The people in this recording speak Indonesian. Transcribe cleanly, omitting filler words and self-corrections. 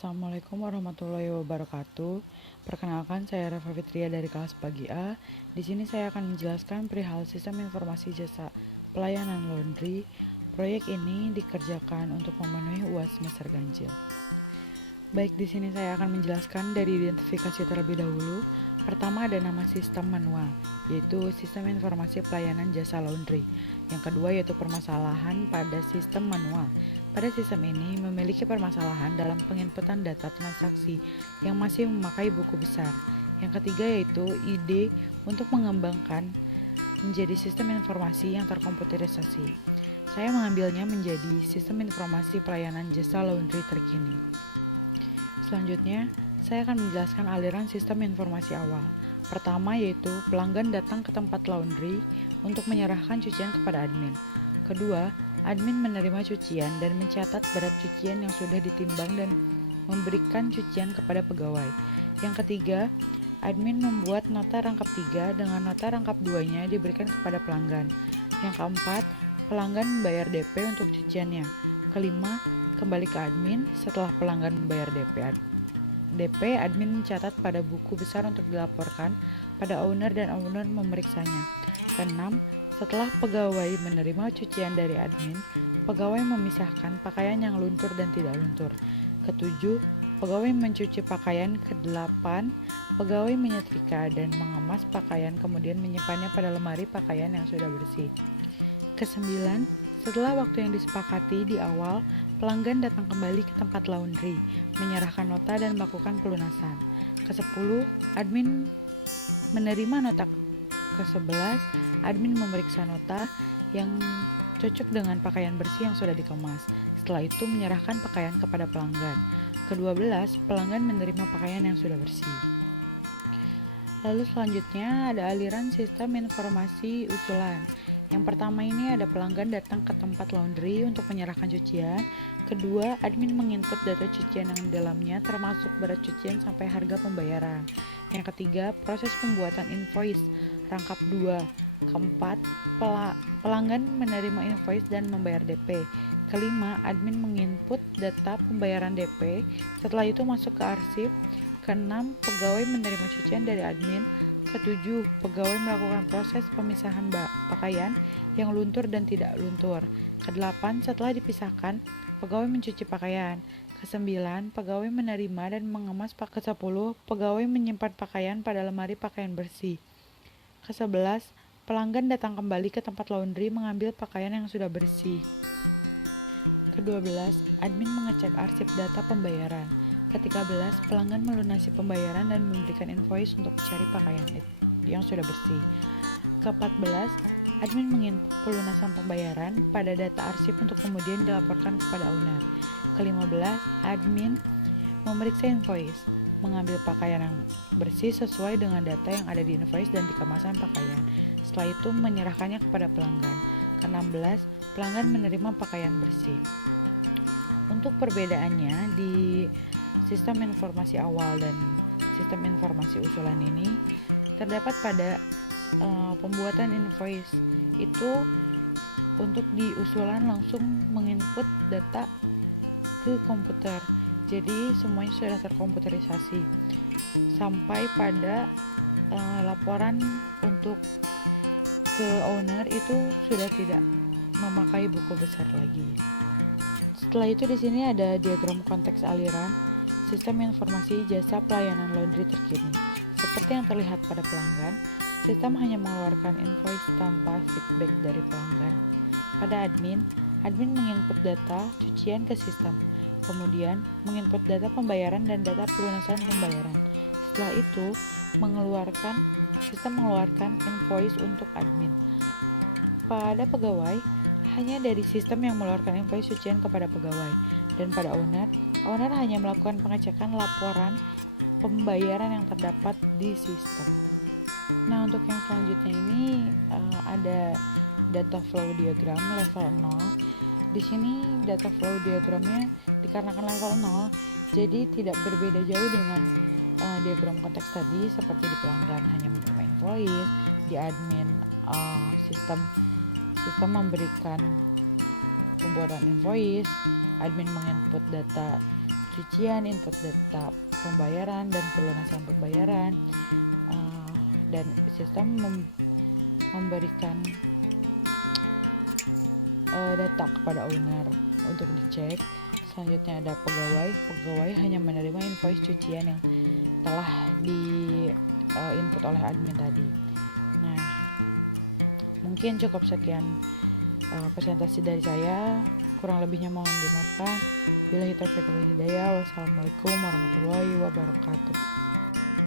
Assalamualaikum warahmatullahi wabarakatuh. Perkenalkan, saya Rafa Fitria dari kelas pagi A. Di sini saya akan menjelaskan perihal sistem informasi jasa pelayanan laundry. Proyek ini dikerjakan untuk memenuhi UAS semester ganjil. Baik, di sini saya akan menjelaskan dari identifikasi terlebih dahulu. Pertama ada nama sistem manual, yaitu sistem informasi pelayanan jasa laundry. Yang kedua yaitu permasalahan pada sistem manual. Pada sistem ini memiliki permasalahan dalam penginputan data transaksi yang masih memakai buku besar. Yang ketiga yaitu ide untuk mengembangkan menjadi sistem informasi yang terkomputerisasi. Saya mengambilnya menjadi sistem informasi pelayanan jasa laundry terkini. Selanjutnya, saya akan menjelaskan aliran sistem informasi awal. Pertama yaitu pelanggan datang ke tempat laundry untuk menyerahkan cucian kepada admin. Kedua, admin menerima cucian dan mencatat berat cucian yang sudah ditimbang dan memberikan cucian kepada pegawai. Yang ketiga, admin membuat nota rangkap 3 dengan nota rangkap 2-nya diberikan kepada pelanggan. Yang keempat, pelanggan membayar DP untuk cuciannya. Kelima, kembali ke admin setelah pelanggan membayar DP, admin mencatat pada buku besar untuk dilaporkan pada owner dan owner memeriksanya. Keenam, setelah pegawai menerima cucian dari admin, pegawai memisahkan pakaian yang luntur dan tidak luntur. Ketujuh, pegawai mencuci pakaian. Kedelapan, pegawai menyetrika dan mengemas pakaian kemudian menyimpannya pada lemari pakaian yang sudah bersih. Kesembilan, setelah waktu yang disepakati di awal, pelanggan datang kembali ke tempat laundry, menyerahkan nota dan melakukan pelunasan. Ke-10, admin menerima nota. Ke-11, admin memeriksa nota yang cocok dengan pakaian bersih yang sudah dikemas. Setelah itu menyerahkan pakaian kepada pelanggan. Ke-12, pelanggan menerima pakaian yang sudah bersih. Lalu selanjutnya ada aliran sistem informasi usulan. Yang pertama ini ada pelanggan datang ke tempat laundry untuk menyerahkan cucian. Kedua, admin menginput data cucian yang di dalamnya termasuk berat cucian sampai harga pembayaran. Yang ketiga, proses pembuatan invoice rangkap 2. Keempat, pelanggan menerima invoice dan membayar DP. Kelima, admin menginput data pembayaran DP. Setelah itu masuk ke arsip. Keenam, pegawai menerima cucian dari admin. Ketujuh, pegawai melakukan proses pemisahan pakaian yang luntur dan tidak luntur. Kedelapan, setelah dipisahkan, pegawai mencuci pakaian. Kesembilan, pegawai menerima dan mengemas pakaian. Kesepuluh, pegawai menyimpan pakaian pada lemari pakaian bersih. Kesebelas, pelanggan datang kembali ke tempat laundry mengambil pakaian yang sudah bersih. Kedua belas, admin mengecek arsip data pembayaran. Ke-13, pelanggan melunasi pembayaran dan memberikan invoice untuk mencari pakaian yang sudah bersih. Ke-14, admin menginput pelunasan pembayaran pada data arsip untuk kemudian dilaporkan kepada owner. Ke-15, admin memeriksa invoice, mengambil pakaian yang bersih sesuai dengan data yang ada di invoice dan di kemasan pakaian. Setelah itu menyerahkannya kepada pelanggan. Ke-16, pelanggan menerima pakaian bersih. Untuk perbedaannya di sistem informasi awal dan sistem informasi usulan ini terdapat pada pembuatan invoice itu untuk di usulan langsung menginput data ke komputer, jadi semuanya sudah terkomputerisasi sampai pada laporan untuk ke owner itu sudah tidak memakai buku besar lagi. Setelah itu di sini ada diagram konteks aliran sistem informasi jasa pelayanan laundry terkini. Seperti yang terlihat pada pelanggan, sistem hanya mengeluarkan invoice tanpa feedback dari pelanggan. Pada admin menginput data cucian ke sistem, kemudian menginput data pembayaran dan data pelunasan pembayaran. Setelah itu, sistem mengeluarkan invoice untuk admin. Pada pegawai, hanya dari sistem yang mengeluarkan invoice cucian kepada pegawai, dan pada owner hanya melakukan pengecekan laporan pembayaran yang terdapat di sistem. Nah, untuk yang selanjutnya ini ada data flow diagram level 0. Di sini data flow diagramnya dikarenakan level 0, jadi tidak berbeda jauh dengan diagram konteks tadi. Seperti di pelanggan hanya menerima invoice, di admin sistem memberikan pembuatan invoice, admin menginput data cucian, input data pembayaran dan pelunasan pembayaran, dan sistem memberikan data kepada owner untuk dicek. Selanjutnya ada pegawai hanya menerima invoice cucian yang telah di input oleh admin tadi. Nah, mungkin cukup sekian presentasi dari saya, kurang lebihnya mohon dimaafkan. Billahi taufiq wal hidayah. Wassalamualaikum warahmatullahi wabarakatuh.